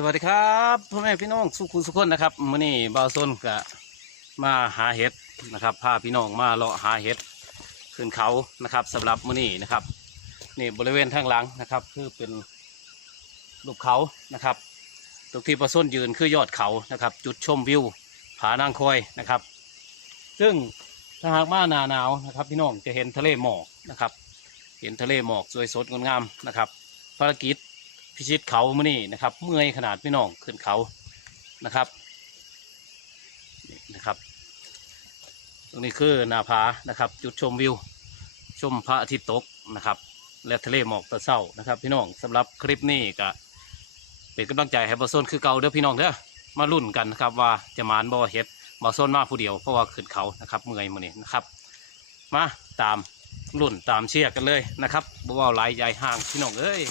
สวัสดีครับพ่อแม่พี่น้องสุขุมสุขคนนะครับมื้อนี้บ่าวซนก็มาหาเห็ดนะครับพาพี่น้องมาเลาะหาเห็ดขึ้นเขานะครับสำหรับมื้อนี้นะครับนี่บริเวณทางหลังนะครับ คือเป็นลูกเขานะครับ ตรงที่บ่าวซนยืนคือยอดเขานะครับ จุดชมวิวผานางคอยนะครับ ซึ่งถ้าหากมาหนาหนาวนะครับ พี่น้องจะเห็นทะเลหมอกนะครับ เห็นทะเลหมอกสวยสดงดงามนะครับ ภารกิจ พิชิตเขามื่อนี้นะครับ เมื่อยขนาดพี่น้องขึ้นเขานะครับนี่นะครับ ตรงนี้คือนาผานะครับ จุดชมวิว ชมพระอาทิตย์ตกนะครับ และทะเลหมอกตะเศร้านะครับ พี่น้องสำหรับคลิปนี้ก็เป็นกำลังใจให้บอโซนคือเก่าเด้อพี่น้องเด้อมาลุ้นกันนะครับว่าจะมานบ่เฮ็ดบอโซนมาผู้เดียวเพราะว่าขึ้นเขานะครับเมื่อยมื่อนี้นะครับ มาตามรุ่นตามเชียร์กันเลยนะครับบ่เว่าหลายใหญ่ห่างพี่น้องเอ้ย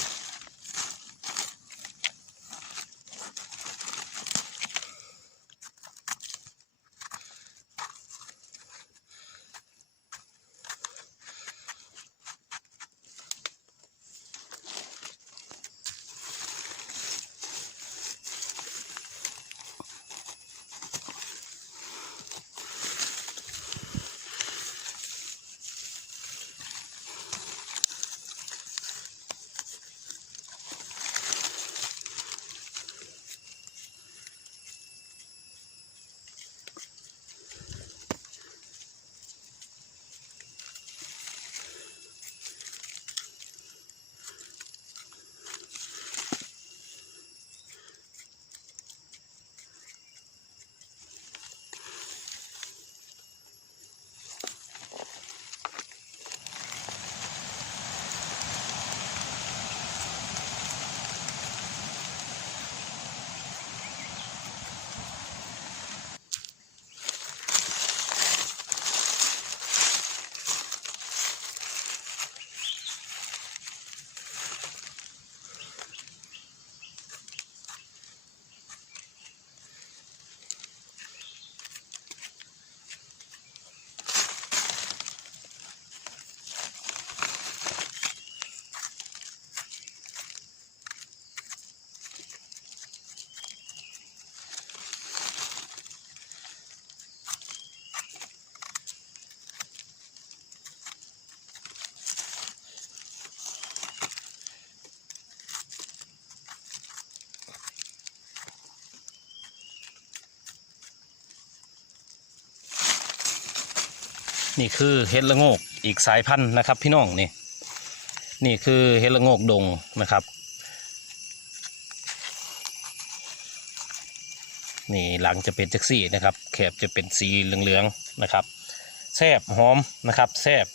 นี่คือเห็ดละโงกอีกสายพันธุ์นะครับพี่น้องนี่นี่คือเห็ดละโงกดงนะครับ นี่หลังจะเป็นจักซี่นะครับแคบจะเป็นสีเหลืองๆนะครับแซบหอมนะครับแซบ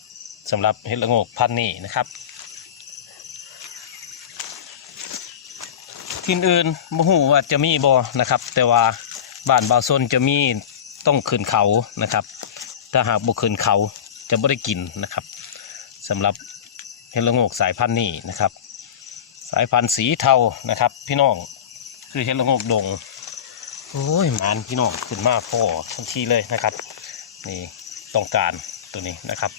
สำหรับเห็ดละโงกพันธุ์นี้นะครับทินอื่นบ่ฮู้ว่าจะมีบ่นะครับ แต่ว่าบ้านบาวซนจะมีต้องขึ้นเขานะครับ ถ้าหากบุขึ้นเขาจะไม่ได้กินนะครับสำหรับเฮละโงกสายพันธุ์นี้นะครับ สายพันธุ์สีเทานะครับ พี่น้องคือเฮละโงกดงโอ้ยหมานพี่น้องขึ้นมาพอทันทีเลยนะครับ นี่ต้องการตัวนี้นะครับ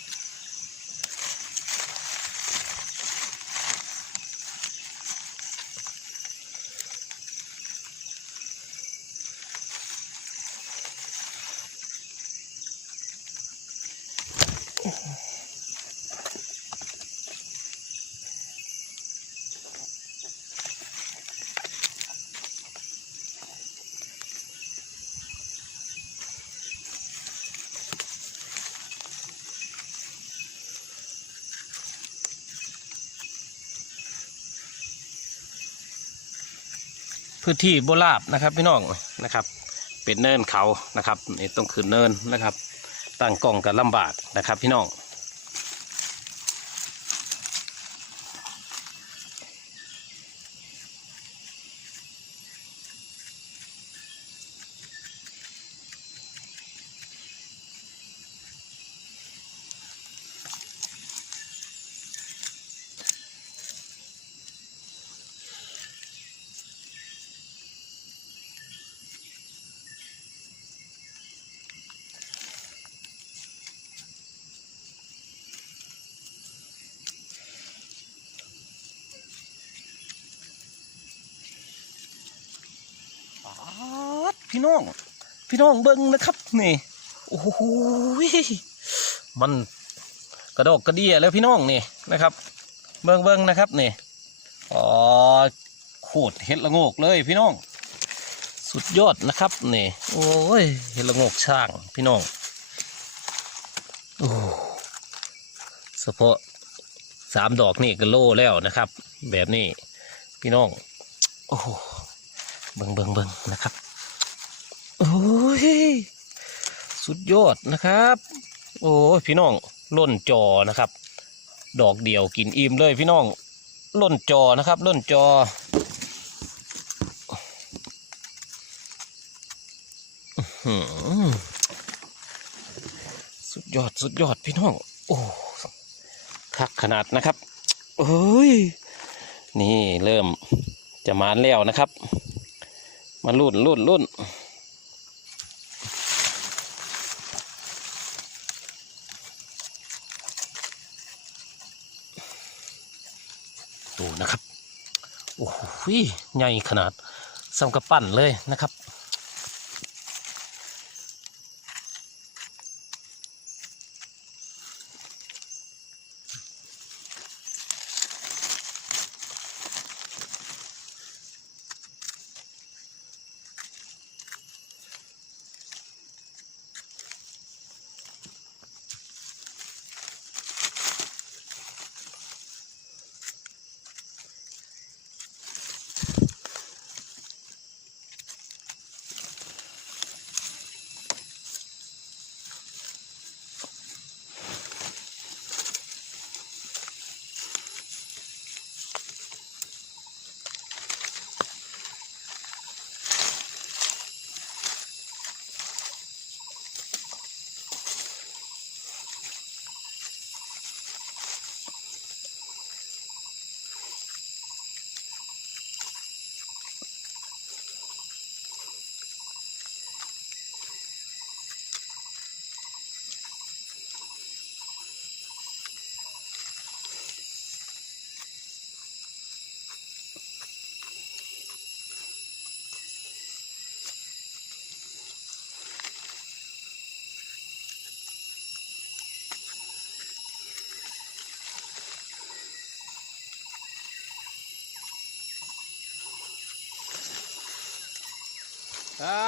พื้นที่โบราบนะครับพี่น้องนะครับ เป็นเนินเขานะครับนี่ต้องขึ้นเนินนะครับ ตั้งกล้องกันลำบากนะครับพี่น้อง พี่น้อง พี่น้องเบิ้งนะครับนี่โอ้โหมันกระดกกระเดียแล้วพี่น้องนี่นะครับ เบิ้งเบิ้งนะครับนี่อ๋อโคตรเห็ดละโงกเลยพี่น้อง สุดยอดนะครับนี่โอ้ยเห็ดละโงกช่างพี่น้องโอ้เฉพาะสามดอกนี่ก็โล่แล้วนะครับ แบบนี้พี่น้อง โอ้เบิ้งเบิ้งเบิ้งนะครับ โอ้ย สุดยอดนะครับ โอ้พี่น้องล่นจอนะครับ ดอกเดียวกินอิ่มเลยพี่น้องล่นจอนะครับล่นจอ สุดยอดสุดยอดพี่น้อง โอ้คักขนาดนะครับเอ้ยนี่เริ่มจะมานแล้วนะครับ มาลุ่นลุ่นลุ่น ตูนะครับ โอ้โหใหญ่ขนาดสำกระปั้นเลยนะครับ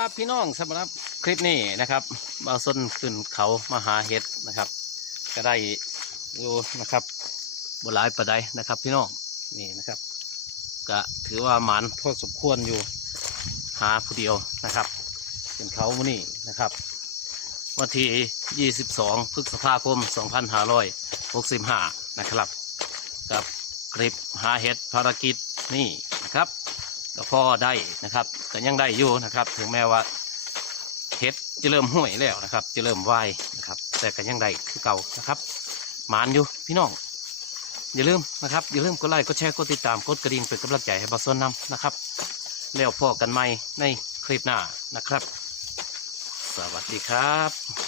ครับพี่น้องสำหรับคลิปนี้นะครับบาส้นขึ้นเขามาหาเห็ดนะครับ ก็ได้อยู่นะครับบหลายประไดนะครับ พี่น้องนี่นะครับ ก็ถือว่าหมันพอสมควรอยู่หาผู้เดียวนะครับขึ้นเขามื่อนี้นะครับ วันที่ 22 พฤษภาคม 2565 นะครับ กับคลิปหาเห็ดภารกิจนี่นะครับ ก็พอได้นะครับ ก็ยังได้อยู่นะครับ ถึงแม้ว่าเห็ดจะเริ่มห่วยแล้วนะครับ จะเริ่มวายนะครับ แต่ก็ยังได้คือเก่านะครับหมานอยู่พี่น้องอย่าลืมนะครับอย่าลืมกดไลค์กดแชร์กดติดตามกดกระดิ่งเป็นกำลังใจให้บาส่วนนำนะครับ แล้วพอกันใหม่ในคลิปหน้านะครับ สวัสดีครับ